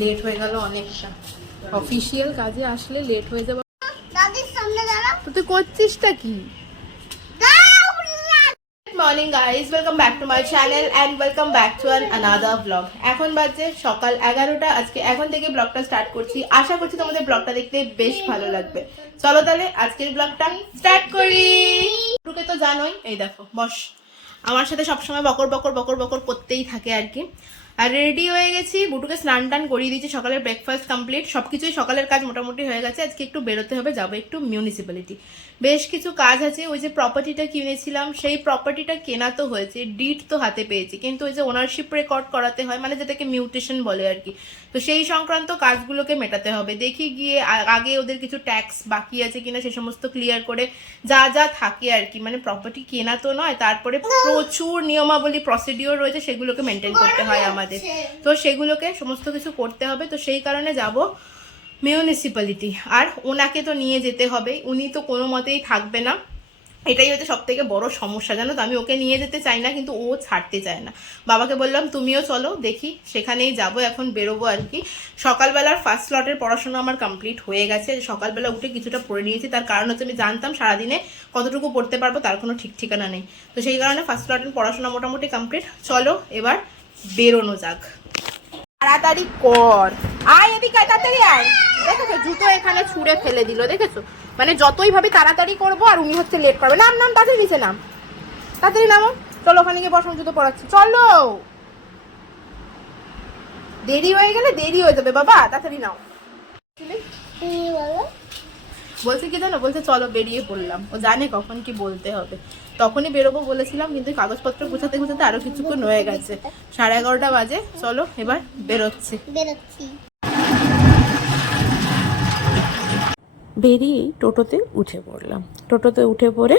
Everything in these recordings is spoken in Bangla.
লেট হয়ে গেল অনেকটা। অফিসিয়াল কাজে আসলে লেট হয়ে যাবে। তুই করছিসটা কি? Morning guys, welcome back to my channel and welcome back to another blog. এখন বাজে সকাল 11টা। আজকে এখন থেকে ব্লগটা স্টার্ট করছি। আশা করছি তোমাদের ব্লগটা দেখতে বেশ ভালো লাগবে। চলো তাহলে আজকের ব্লগটা স্টার্ট করি। তোকে তো জানোই, এই দেখো বস আমার সাথে সবসময় বকর বকর বকর বকর করতেই থাকে আর কি। আর রেডি হয়ে গেছি, বুটুকে স্নান টান করিয়ে দিয়েছি, সকালের ব্রেকফাস্ট কমপ্লিট, সবকিছুই সকালের কাজ মোটামুটি হয়ে গেছে। আজকে একটু বেরোতে হবে, যাবো একটু মিউনিসিপ্যালিটি, বেশ কিছু কাজ আছে। ওই যে প্রপার্টিটা কিনেছিলাম, সেই প্রপার্টিটা কেনা তো হয়েছে, ডিড তো হাতে পেয়েছি, কিন্তু ওই যে ওনারশিপ রেকর্ড করাতে হয়, মানে যেটাকে মিউটেশন বলে আর কি, তো সেই সংক্রান্ত কাজগুলোকে মেটাতে হবে। দেখি গিয়ে আগে ওদের কিছু ট্যাক্স বাকি আছে কিনা সে সমস্ত ক্লিয়ার করে, যা যা থাকে আর কি, মানে প্রপার্টি কেনা তো নয়, তারপরে প্রচুর নিয়মাবলী প্রসিডিওর রয়েছে, সেগুলোকে মেনটেন করতে হয় আমাদের, তো সেগুলোকে সমস্ত কিছু করতে হবে। তো সেই কারণে যাব মিউনিসিপ্যালিটি। আর ওনাকে তো নিয়ে যেতে হবে, উনি তো কোনো মতেই থাকবে না, এটাই হচ্ছে সব থেকে বড় সমস্যা, জানো তো। আমি ওকে নিয়ে যেতে চাই না, কিন্তু ও ছাড়তে চায় না। বাবাকে বললাম তুমিও চলো, দেখি সেখানেই যাব, এখন বেরোবো আর কি। সকালবেলার ফার্স্ট স্লটের পড়াশোনা আমার কমপ্লিট হয়ে গেছে। সকালবেলা উঠে কিছুটা পড়ে নিয়েছি, তার কারণ হচ্ছে আমি জানতাম সারাদিনে কতটুকু পড়তে পারবো তার কোনো ঠিক ঠিকানা নেই, তো সেই কারণে ফার্স্ট স্লটের পড়াশোনা মোটামুটি কমপ্লিট। চলো এবার বেরোনো যাক। তাড়াতাড়ি কর, আয় এদিকে, তাড়াতাড়ি আয়। দেখেছো জুতো এখানে ছুঁড়ে ফেলে দিল, দেখেছো, মানে যতই ভাবে তাড়াতাড়ি করবো আর উনি হচ্ছে লেট করবে। নাম নাম তাড়াতাড়ি নিচে নাম, তাড়াতাড়ি নামো। চলো ওখানে গিয়ে বসো, জুতো পড়াচ্ছি, চলো। দেরি হয়ে গেলে দেরি হয়ে যাবে বাবা, তাড়াতাড়ি নাও। বলছে কি জানো, বলছে চলো বেরিয়ে পড়লাম। ও জানে কখন কি বলতে হবে, তখনই বেরোবো বলেছিলাম, কিন্তু কাগজপত্র গুছাতে গুছাতে আরো কিছুক্ষণ হয়ে গেছে, 11:30 বাজে। চলো এবার বেরোচ্ছি। বেরিয়েই টোটোতে উঠে পড়লাম। টোটোতে উঠে পড়ে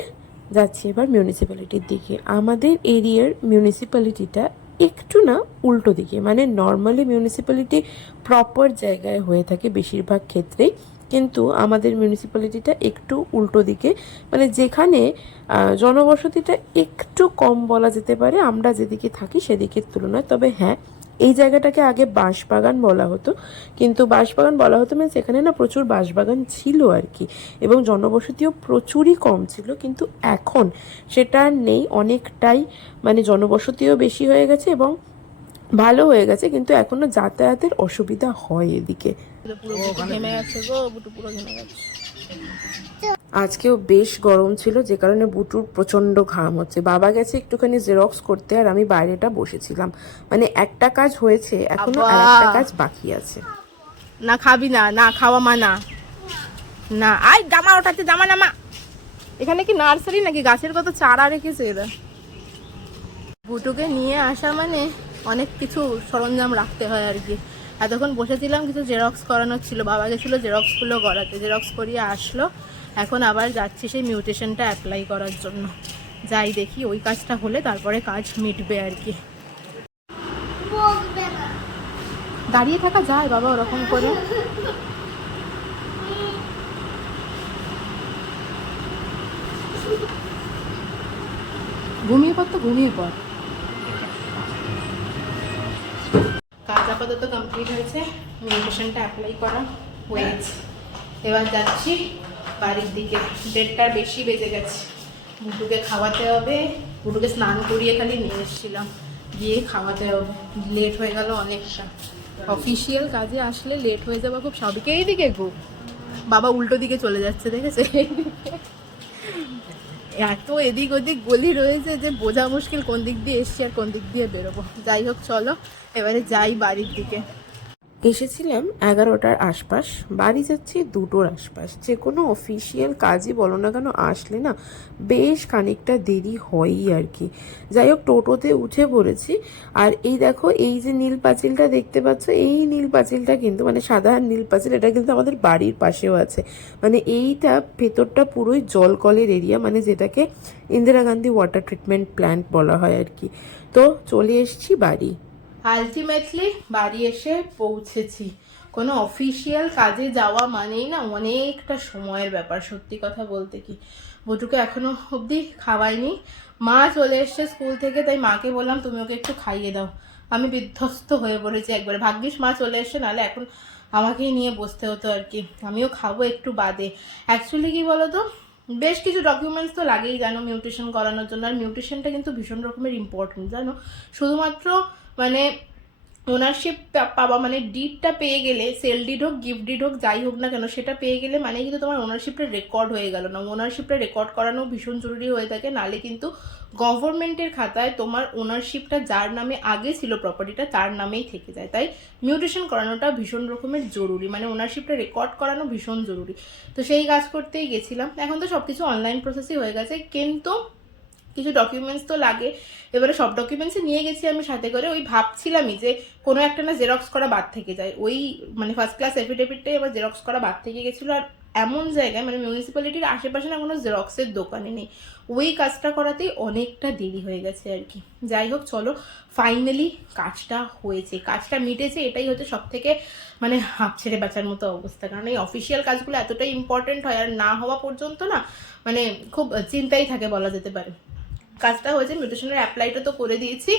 যাচ্ছি এবার মিউনিসিপ্যালিটির দিকে। আমাদের এরিয়ার মিউনিসিপ্যালিটিটা একটু না উল্টো দিকে, মানে নর্মালি মিউনিসিপ্যালিটি প্রপার জায়গায় হয়ে থাকে বেশিরভাগ ক্ষেত্রেই, কিন্তু আমাদের মিউনিসিপ্যালিটিটা একটু উল্টো দিকে, মানে যেখানে জনবসতিটা একটু কম বলা যেতে পারে আমরা যেদিকে থাকি সেদিকের তুলনায়। তবে হ্যাঁ, এই জায়গাটাকে আগে বাঁশবাগান বলা হতো, কিন্তু বাঁশবাগান বলা হতো মানে সেখানে না প্রচুর বাঁশবাগান ছিল আর কি, এবং জনবসতিও প্রচুরই কম ছিল, কিন্তু এখন সেটা নেই, অনেকটাই মানে জনবসতিও বেশি হয়ে গেছে এবং ভালো হয়ে গেছে, কিন্তু এখনো যাতায়াতের অসুবিধা হয় এদিকে। আজকেও বেশ গরম ছিল, যে কারণে বুটুর প্রচন্ড ঘাম হচ্ছে। বাবা গেছে একটুখানি জেরক্স করতে, আর আমি বাইরেটা বসেছিলাম, মানে একটা কাজ হয়েছে, এখনো আরেকটা কাজ বাকি আছে। না খাবি না, না খাওয়া মানা, না আই জামা ওঠাতে, জামা নামা। এখানে কি নার্সারি নাকি, গাছের কত চারা রেখেছে এরা। বুটুকে নিয়ে আসা মানে অনেক কিছু সরঞ্জাম রাখতে হয় আর কি। এতক্ষণ বসেছিলাম, কিছু জেরক্স করানোর ছিল, বাবা গেছিলো জেরক্সগুলো করাতে, জেরক্স করিয়ে আসলো। এখন আবার যাচ্ছি সেই মিউটেশনটা অ্যাপ্লাই করার জন্য। যাই দেখি, ওই কাজটা হলে তারপরে কাজ মিটবে আর কি। দাঁড়িয়ে থাকা যায় বাবা ওরকম করে? ঘুমিয়ে পড় তো, ঘুমিয়ে পড়। কাজ আপাতত কমপ্লিট হয়েছে, মিউটেশনটা অ্যাপ্লাই করা হয়ে গেছে। এবার যাচ্ছি বাড়ির দিকে, 1:30টার বেশি বেজে গেছে। বুটুকে খাওয়াতে হবে, বুটুকে স্নান করিয়ে খালি নিয়ে এসেছিলাম, গিয়ে খাওয়াতে হবে, লেট হয়ে গেল অনেকটা। অফিসিয়াল কাজে আসলে লেট হয়ে যাওয়া খুব স্বাভাবিক। এইদিকে গো, বাবা উল্টো দিকে চলে যাচ্ছে, দেখেছে? এত এদিক ওদিক গলি রয়েছে যে বোঝা মুশকিল কোন দিক দিয়ে এসছি আর কোন দিক দিয়ে বেরোবো। যাই হোক চলো এবারে যাই বাড়ির দিকে। এসেছিলাম 11টার আশপাশ, বাড়ি যাচ্ছি 2টোর আশপাশ। যে কোনো অফিসিয়াল কাজই বলো না কেন আসলে না বেশ খানিকটা দেরি হয়ই আর কি। যাই হোক টোটোতে উঠে পড়েছি, আর এই দেখো এই যে নীল পাঁচিলটা দেখতে পাচ্ছ, এই নীল পাঁচিলটা কিন্তু মানে সাধারণ নীল পাঁচিল, এটা কিন্তু আমাদের বাড়ির পাশেও আছে। মানে এইটা ভেতরটা পুরোই জলকলের এরিয়া, মানে যেটাকে Indira Gandhi water treatment plant বলা হয় আর কি। তো চলে এসছি বাড়ি, আলটিমেটলি বাড়ি এসে পৌঁছেছি। কোনো অফিসিয়াল কাজে যাওয়া মানেই না অনেকটা সময়ের ব্যাপার, সত্যি কথা বলতে কি বুটুকে এখনো অবধি খাওয়াইনি। মা চলে এসছে স্কুল থেকে, তাই মাকে বললাম তুমি ওকে একটু খাইয়ে দাও। আমি বিধ্বস্ত হয়ে পড়েছি একবারে। ভাগ্যিস মা চলে এসছে, নাহলে এখন আমাকেই নিয়ে বসতে হতো আর কি। আমিও খাবো একটু বাদে। অ্যাকচুয়ালি কি বলতো, বেশ কিছু ডকুমেন্টস তো লাগেই জানো মিউটেশন করানোর জন্য। আর মিউটেশনটা কিন্তু ভীষণ রকমের ইম্পর্টেন্ট জানো। শুধুমাত্র মানে ওনারশিপ পাওয়া মানে ডিডটা পেয়ে গেলে, সেল ডিড হোক গিফট ডিড হোক যাই হোক না কেন, সেটা পেয়ে গেলে মানে কিন্তু তোমার ওনারশিপটা রেকর্ড হয়ে গেল না। ওনারশিপটা রেকর্ড করানো ভীষণ জরুরি হয়ে থাকে, নালে কিন্তু গভর্নমেন্টের খাতায় তোমার ওনারশিপটা যার নামে আগে ছিল প্রপার্টিটা তার নামেই থেকে যায়। তাই মিউটেশন করানোটা ভীষণ রকমের জরুরি, মানে ওনারশিপটা রেকর্ড করানো ভীষণ জরুরি। তো সেই কাজ করতেই গেছিলাম। এখন তো সব কিছু অনলাইন প্রসেসই হয়ে গেছে, কিন্তু কিছু ডকুমেন্টস তো লাগে। এবারে সব ডকুমেন্টসই নিয়ে গেছি আমি সাথে করে। ওই ভাবছিলামই যে কোনো একটা না জেরক্স করা বাদ থেকে যায়, ওই মানে ফার্স্ট ক্লাস এফিডেভিটটাই আবার জেরক্স করা বাদ থেকে গেছিলো। আর এমন জায়গায় মানে মিউনিসিপ্যালিটির আশেপাশে না কোনো জেরক্সের দোকানে নেই, ওই কাজটা করাতেই অনেকটা দেরি হয়ে গেছে আর কি। যাই হোক চলো, ফাইনালি কাজটা হয়েছে, কাজটা মিটেছে, এটাই হচ্ছে সব থেকে মানে হাঁপ ছেড়ে বাঁচার মতো অবস্থা। কারণ এই অফিসিয়াল কাজগুলো এতটাই ইম্পর্টেন্ট হয়, আর না হওয়া পর্যন্ত না মানে খুব চিন্তাই থাকে বলা যেতে পারে। কাজটা হয়েছে, মিউটেশনের অ্যাপ্লাইটা তো করে দিয়েছি।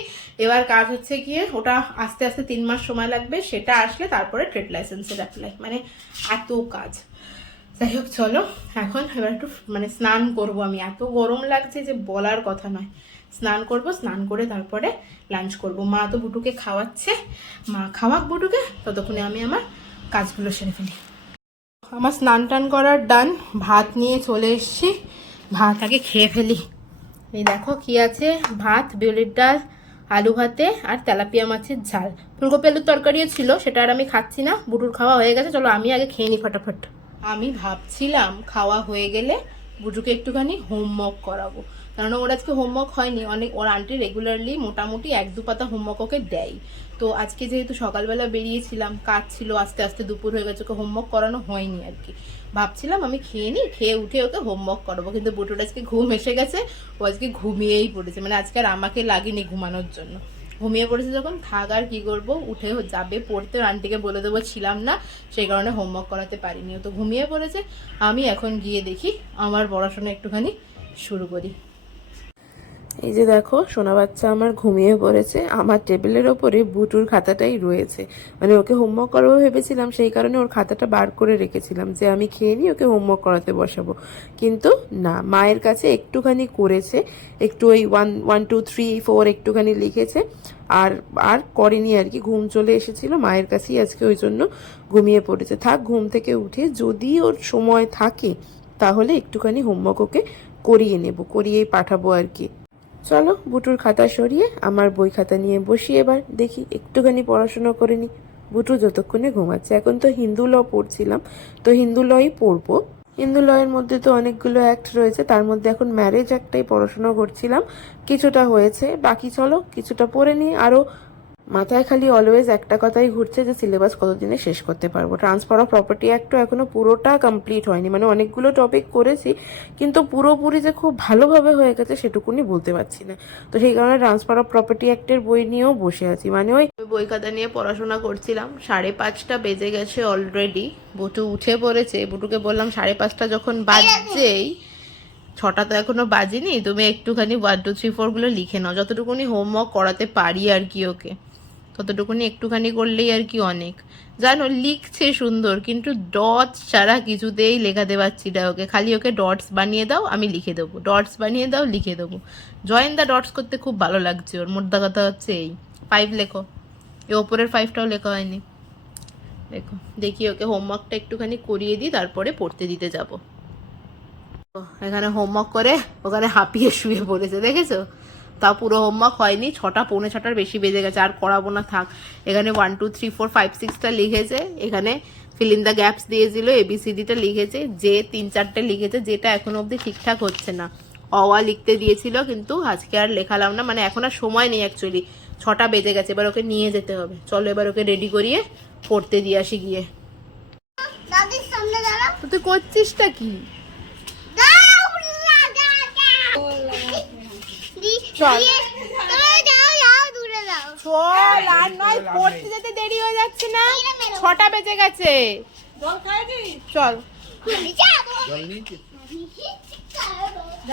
এবার কাজ হচ্ছে গিয়ে ওটা আস্তে আস্তে 3 মাস সময় লাগবে, সেটা আসলে তারপরে ট্রেড লাইসেন্সের অ্যাপ্লাই, মানে এত কাজ। যাই হোক চলো, এখন এবার একটু মানে স্নান করব আমি। এত গরম লাগছে যে বলার কথা নয়। স্নান করব, স্নান করে তারপরে লাঞ্চ করব। মা তো বুটুকে খাওয়াচ্ছে, মা খাওয়াক বুটুকে, ততক্ষণে আমি আমার কাজগুলো সেরে ফেলি। আমার স্নান টান করার ডান, ভাত নিয়ে চলে এসছি, ভাত আগে খেয়ে ফেলি। এই দেখো কি আছে, ভাত, বিউলির ডাল, আলু ভাতে আর তেলাপিয়া মাছের ঝাল। ফুলকপি আলুর তরকারিও ছিল, সেটা আর আমি খাচ্ছি না, বুটুর খাওয়া হয়ে গেছে। চলো আমি আগে খেয়ে নিই ফটাফট। আমি ভাবছিলাম খাওয়া হয়ে গেলে বুটুকে একটুখানি হোমওয়ার্ক করাবো, কারণ ওর আজকে হোমওয়ার্ক হয়নি। অনেক ওর আন্টি রেগুলারলি মোটামুটি 1-2 পাতা হোমওয়ার্ক ওকে দেয়। তো আজকে যেহেতু সকালবেলা বেরিয়েছিলাম, কাজ ছিল, আস্তে আস্তে দুপুর হয়ে গেছে, ওকে হোমওয়ার্ক করানো হয়নি আর কি। ভাবছিলাম আমি খেয়ে নিই, খেয়ে উঠে ওকে হোমওয়ার্ক করাবো, কিন্তু বুটুর আজকে ঘুম এসে গেছে, ও আজকে ঘুমিয়েই পড়েছে। মানে আজকে আর আমাকে লাগেনি ঘুমানোর জন্য, ঘুমিয়ে পড়েছে যখন, থাক আর কি করবো, উঠে যাবে পড়তে, আন্টিকে বলে দেবো ছিলাম না, সেই কারণে হোমওয়ার্ক করাতে পারিনি। ও তো ঘুমিয়ে পড়েছে। আমি এখন গিয়ে দেখি আমার পড়াশোনা একটুখানি শুরু করি। এই যে দেখো, সোনা বাচ্চা আমার ঘুমিয়ে পড়েছে। আমার টেবিলের ওপরে বুটুর খাতাটাই রয়েছে, মানে ওকে হোমওয়ার্ক করাবো ভেবেছিলাম, সেই কারণে ওর খাতাটা বার করে রেখেছিলাম যে আমি খেয়ে নিই, ওকে হোমওয়ার্ক করাতে বসাবো। কিন্তু না, মায়ের কাছে একটুখানি করেছে, একটু ওই 1 2 3 4 একটুখানি লিখেছে, আর আর করেনি আর কি। ঘুম চলে এসেছিল মায়ের কাছেই আজকে, ওই জন্য ঘুমিয়ে পড়েছে। থাক, ঘুম থেকে উঠে যদি ওর সময় থাকে তাহলে একটুখানি হোমওয়ার্ক ওকে করিয়ে নেব, করিয়েই পাঠাবো আর কি। চলো, বুটুর খাতা সরিয়ে আমার বই খাতা নিয়ে বসি, এবার দেখি একটুখানি পড়াশোনা করে নি। বুটু যতক্ষণে ঘুমাচ্ছে, এখন তো হিন্দু ল পড়ছিলাম, তো হিন্দু লই পড়বো। হিন্দু লয়ের মধ্যে তো অনেকগুলো অ্যাক্ট রয়েছে, তার মধ্যে এখন ম্যারেজ অ্যাক্টটাই পড়াশোনা করছিলাম, কিছুটা হয়েছে, বাকি চলো কিছুটা পড়ে নিই। আরও মাথায় খালি অলওয়েজ একটা কথাই ঘুরছে যে সিলেবাস কতদিনে শেষ করতে পারবো। ট্রান্সফার অফ প্রপার্টি অ্যাক্টও এখনো পুরোটা কমপ্লিট হয়নি, মানে অনেকগুলো টপিক করেছি, কিন্তু পুরোপুরি যে খুব ভালোভাবে হয়ে গেছে সেটুকুনি বলতে পারছি না। তো সেই কারণে ট্রান্সফার অফ প্রপার্টি অ্যাক্টের বই নিয়েও বসে আছি, মানে ওই বই খাতা নিয়ে পড়াশোনা করছিলাম। 5:30 বেজে গেছে অলরেডি, বুটু উঠে পড়েছে। বুটুকে বললাম 5:30 যখন বাজছেই, 6টা তো এখনো বাজেনি, তুমি একটুখানি 1 2 3 4 গুলো লিখে নাও, যতটুকুনি হোমওয়ার্ক করাতে পারি আর কি ওকে, ততটুকুনি একটুখানি করলেই আর কি অনেক। জানো, লিখছে সুন্দর, কিন্তু ডটস ছাড়া কিছুতেই লেখাতে পারছি না ওকে। খালি ওকে ডটস বানিয়ে দাও, আমি লিখে দেবো, ডটস বানিয়ে দাও, লিখে দেবো। জয়েন দ্য ডটস করতে খুব ভালো লাগছে ওর। মোদ্দা কথা হচ্ছে এই, 5 লেখো, এ ওপরের 5টাও লেখা হয়নি। দেখো, দেখি ওকে হোমওয়ার্কটা একটুখানি করিয়ে দিই, তারপরে পড়তে দিতে যাব। এখানে হোমওয়ার্ক করে ওখানে হাঁপিয়ে শুয়ে পড়েছে, দেখেছো? তা পুরো হোমওয়ার্ক হয়নি, 6টা 6:45 বেশি বেজে গেছে, আর করাবো না থাক। এখানে 1 2 3 4 5 6টা লিখেছে, এখানে ফিল ইন দ্য গ্যাপস দিয়েছিল, ABCDটা লিখেছে, যে 3-4টে লিখেছে, যেটা এখনো অবধি ঠিকঠাক হচ্ছে না। অওয়া লিখতে দিয়েছিল, কিন্তু আজকে আর লেখালাম না, মানে এখন আর সময় নেই অ্যাকচুয়ালি, 6টা বেজে গেছে, এবার ওকে নিয়ে যেতে হবে। চলো এবার ওকে রেডি করিয়ে পড়তে দিয়ে আসি গিয়ে। তো তুই করছিসটা কি? চল আর নয়, পড়তে যেতে দেরি হয়ে যাচ্ছে না, 6টা বেজে গেছে। চল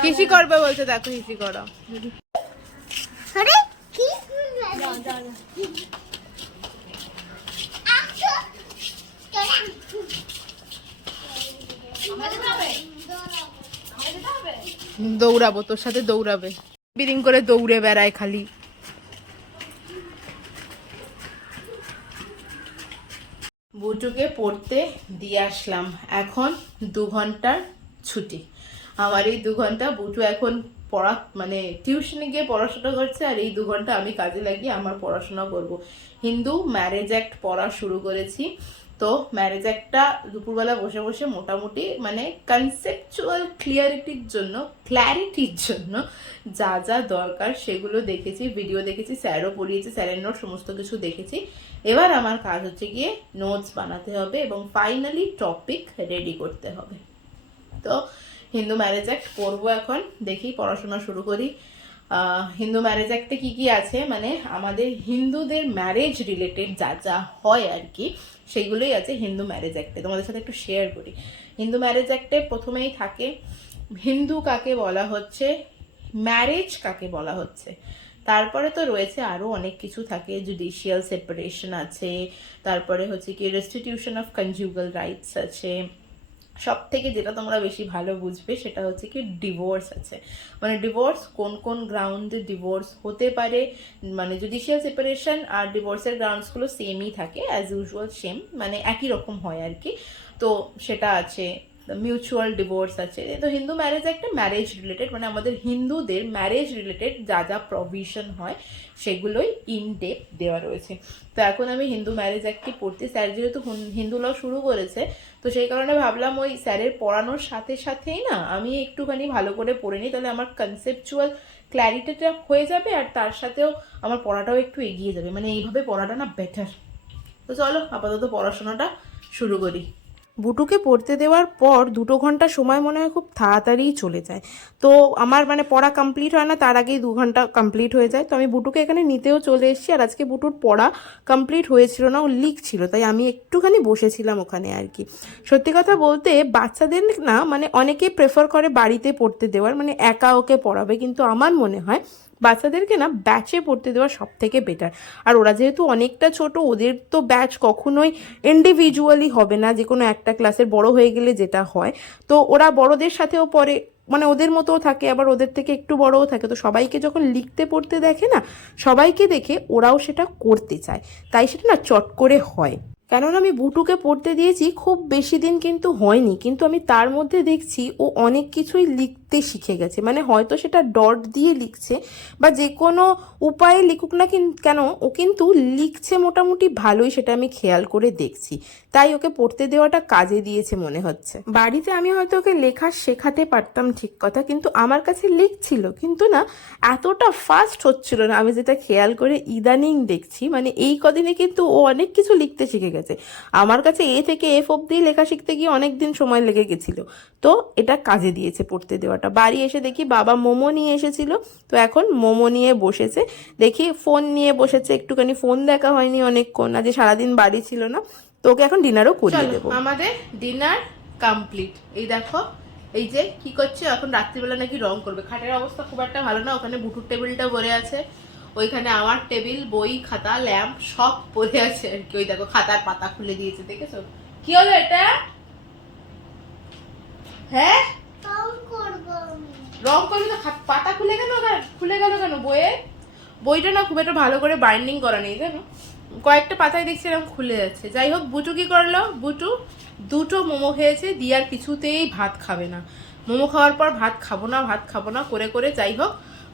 হিসি করবে বলছে, দেখো হিসি করো। আরে কি দৌড়াবো তোর সাথে, দৌড়াবে বিরিং করে দৌড়ে বেড়ায় খালি। বুটুকে পড়তে দিয়ে আসলাম, এখন 2 ঘন্টার ছুটি। আমার এই 2 ঘন্টা বুটু এখন পড়া মানে টিউশনে গিয়ে পড়াশোনা করছে, আর এই 2 ঘন্টা আমি কাজে লাগিয়ে আমার পড়াশোনা করব। হিন্দু ম্যারেজ অ্যাক্ট পড়া শুরু করেছি। তো ম্যারেজ অ্যাক্টটা দুপুরবেলা বসে বসে মোটামুটি মানে কনসেপচুয়াল ক্ল্যারিটির জন্য যা যা দরকার সেগুলো দেখেছি, ভিডিও দেখেছি, স্যারও পড়িয়েছে, স্যারের নোট সমস্ত কিছু দেখেছি। এবার আমার কাজ হচ্ছে গিয়ে নোটস বানাতে হবে এবং ফাইনালি টপিক রেডি করতে হবে। তো হিন্দু ম্যারেজ অ্যাক্ট পড়বো এখন, দেখি পড়াশোনা শুরু করি। হিন্দু ম্যারেজ অ্যাক্টে কী কী আছে, মানে আমাদের হিন্দুদের ম্যারেজ রিলেটেড যা যা হয় আর কি, সেইগুলোই আছে হিন্দু ম্যারেজ অ্যাক্টে। তোমাদের সাথে একটু শেয়ার করি। হিন্দু ম্যারেজ অ্যাক্টে প্রথমেই থাকে হিন্দু কাকে বলা হচ্ছে, ম্যারেজ কাকে বলা হচ্ছে। তারপরে তো রয়েছে আরও অনেক কিছু থাকে, জুডিশিয়াল সেপারেশন আছে, তারপরে হচ্ছে কি রেস্টিটিউশন অফ কনজুগাল রাইটস আছে, সব থেকে যেটা তোমরা বেশি ভালো বুঝবে সেটা হচ্ছে কি ডিভোর্স আছে। মানে ডিভোর্স কোন কোন গ্রাউন্ডে ডিভোর্স হতে পারে, মানে জুডিশিয়াল সেপারেশন আর ডিভোর্সের গ্রাউন্ডসগুলো সেমই থাকে, অ্যাজ ইউজুয়াল সেম, মানে একই রকম হয় আর কি। তো সেটা আছে, মিউচুয়াল ডিভোর্স আছে। তো হিন্দু ম্যারেজ একটা ম্যারেজ রিলেটেড, মানে আমাদের হিন্দুদের ম্যারেজ রিলেটেড যা যা প্রভিশন হয় সেগুলোই ইন ডেপথ দেওয়া রয়েছে। তো এখন আমি হিন্দু ম্যারেজ অ্যাক্টটি পড়তে, স্যার যেহেতু হিন্দু ল শুরু করেছে তো সেই কারণে ভাবলাম ওই স্যারের পড়ানোর সাথে সাথেই না আমি একটুখানি ভালো করে পড়ে নিই, তাহলে আমার কনসেপচুয়াল ক্ল্যারিটিটা হয়ে যাবে আর তার সাথেও আমার পড়াটাও একটু এগিয়ে যাবে, মানে এইভাবে পড়াটা না বেটার। তো চলো আপাতত পড়াশোনাটা শুরু করি। বুটুকে পড়তে দেওয়ার পর 2 ঘন্টা সময় মনে হয় খুব তাড়াতাড়িই চলে যায়। তো আমার মানে পড়া কমপ্লিট হয় না তার আগেই 2 ঘন্টা কমপ্লিট হয়ে যায়। তো আমি বুটুকে এখানে নিতেও চলে এসেছি, আর আজকে বুটুর পড়া কমপ্লিট হয়েছিল না, ও লিখছিল, তাই আমি একটুখানি বসেছিলাম ওখানে আর কি। সত্যি কথা বলতে বাচ্চাদের না মানে অনেকেই প্রেফার করে বাড়িতে পড়তে দেওয়ার, মানে একা ওকে পড়াবে, কিন্তু আমার মনে হয় বাচ্চাদেরকে না ব্যাচে পড়তে দেওয়া সব থেকে বেটার। আর ওরা যেহেতু অনেকটা ছোট, ওদের তো ব্যাচ কখনোই ইন্ডিভিজুয়ালি হবে না, যে কোনো একটা ক্লাসের বড় হয়ে গেলে যেটা হয়। তো ওরা বড়দের সাথেও পড়ে, মানে ওদের মতোও থাকে, আবার ওদের থেকে একটু বড়ও থাকে। তো সবাইকে যখন লিখতে পড়তে দেখে না, সবাইকে দেখে ওরাও সেটা করতে চায়, তাই সেটা না চট করে হয়। কেননা আমি বুটুকে পড়তে দিয়েছি খুব বেশি দিন কিন্তু হয়নি, কিন্তু আমি তার মধ্যে দেখছি ও অনেক কিছুই লিখতে শিখে গেছে। মানে হয়তো সেটা ডট দিয়ে লিখছে বা যে কোনো উপায়ে লিখুক না কেন, ও কিন্তু লিখছে মোটামুটি ভালোই, সেটা আমি খেয়াল করে দেখছি। তাই ওকে পড়তে দেওয়াটা কাজে দিয়েছে মনে হচ্ছে। বাড়িতে আমি হয়তো ওকে লেখা শেখাতে পারতাম ঠিক কথা, কিন্তু আমার কাছে লিখছিল, কিন্তু না এতটা ফাস্ট হচ্ছিল না। আমি যেটা খেয়াল করে ইদানিং দেখছি, মানে এই কদিনে কিন্তু ও অনেক কিছু লিখতে শিখে গেছে। আমার কাছে এ থেকে এফ অব্দি লেখা শিখতে গিয়ে অনেক দিন সময় লেগে গেছিল। তো এটা কাজে দিয়েছে পড়তে দেওয়াটা। বাড়ি এসে দেখি বাবা মোমো নিয়ে এসেছিল, তো এখন মোমো নিয়ে বসেছে, দেখি ফোন নিয়ে বসেছে, একটুখানি ফোন দেখা হয়নি অনেকক্ষণ, আজ সারাদিন বাড়ি ছিল না। তো ওকে এখন ডিনারও করিয়ে দেবো। আমাদের ডিনার কমপ্লিট। এই দেখো এই যে কি করছে এখন, রাত্রিবেলা নাকি রং করবে। খাটের অবস্থা খুব একটা ভালো না, ওখানে বুটুর টেবিলটা ভরে আছে, ওইখানে আমার টেবিল, বই, খাতা, ল্যাম্প সব পড়ে আছে আর কি। ওই দেখো খাতার পাতা খুলে দিয়েছে, দেখেছো? কি হলো এটা? হ্যাঁ রং করবি তো, পাতা খুলে গেল কেন বইটা না খুব একটা ভালো করে বাইন্ডিং করা নেই জানো, কয়েকটা পাতায় দেখছি এরকম খুলে যাচ্ছে। যাই হোক, বুটু কি করলো, বুটু 2টো মোমো খেয়েছে, দিয়ার কিছুতেই ভাত খাবে না। মোমো খাওয়ার পর ভাত খাবো না করে করে যাই হোক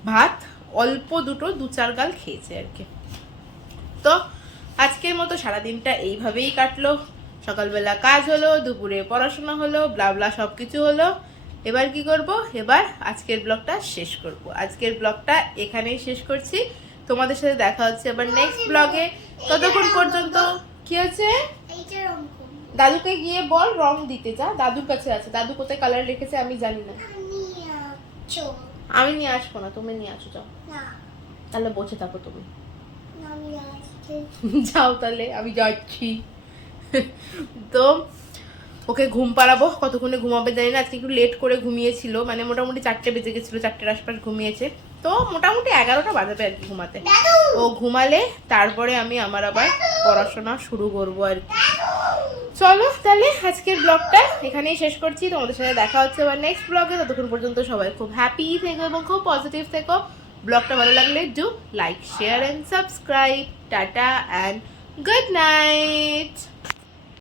ভাত অল্প 2-4 গাল খেয়েছে আর কি। তো আজকের মতো সারাদিনটা এইভাবেই কাটলো। সকালবেলা কাজ হলো, দুপুরে পড়াশোনা হলো, ব্লাবলা সব কিছু হলো। এবার কি করব, এবার আজকের ব্লগটা শেষ করব। আজকের ব্লগটা এখানেই শেষ করছি, তোমাদের সাথে দেখা হচ্ছে আবার নেক্সট ব্লগে। ততক্ষণ পর্যন্ত কি হচ্ছে, দাদুকে গিয়ে বল রং দিতে, যা দাদুর কাছে আছে। দাদু কোথায় কালার রেখেছে আমি জানি না, আমি নিয়ে আসবো না, তুমি নিয়ে আসো, যাও। তাহলে বসে থাকো তুমি, যাও তাহলে, আমি যাচ্ছি। তো ওকে ঘুম পাড়াবো, কতক্ষণে ঘুমাবে জানি না। আজকে একটু লেট করে ঘুমিয়েছিল, মানে মোটামুটি 4টে বেজে গেছিলো, 4টের আশপাশ ঘুমিয়েছে। তো মোটামুটি 11টা বাজাবে আর কি ঘুমাতে। ও ঘুমালে তারপরে আমি আমার আবার পড়াশোনা শুরু করবো আর কি। চলো তাহলে আজকের ব্লগটা এখানেই শেষ করছি। তোমাদের সাথে দেখা হচ্ছে আবার নেক্সট ব্লগে। ততক্ষণ পর্যন্ত সবাই খুব হ্যাপি থেকো এবং খুব পজিটিভ থেকো। ব্লগটা ভালো লাগলে do like, share and subscribe. Tata and good night.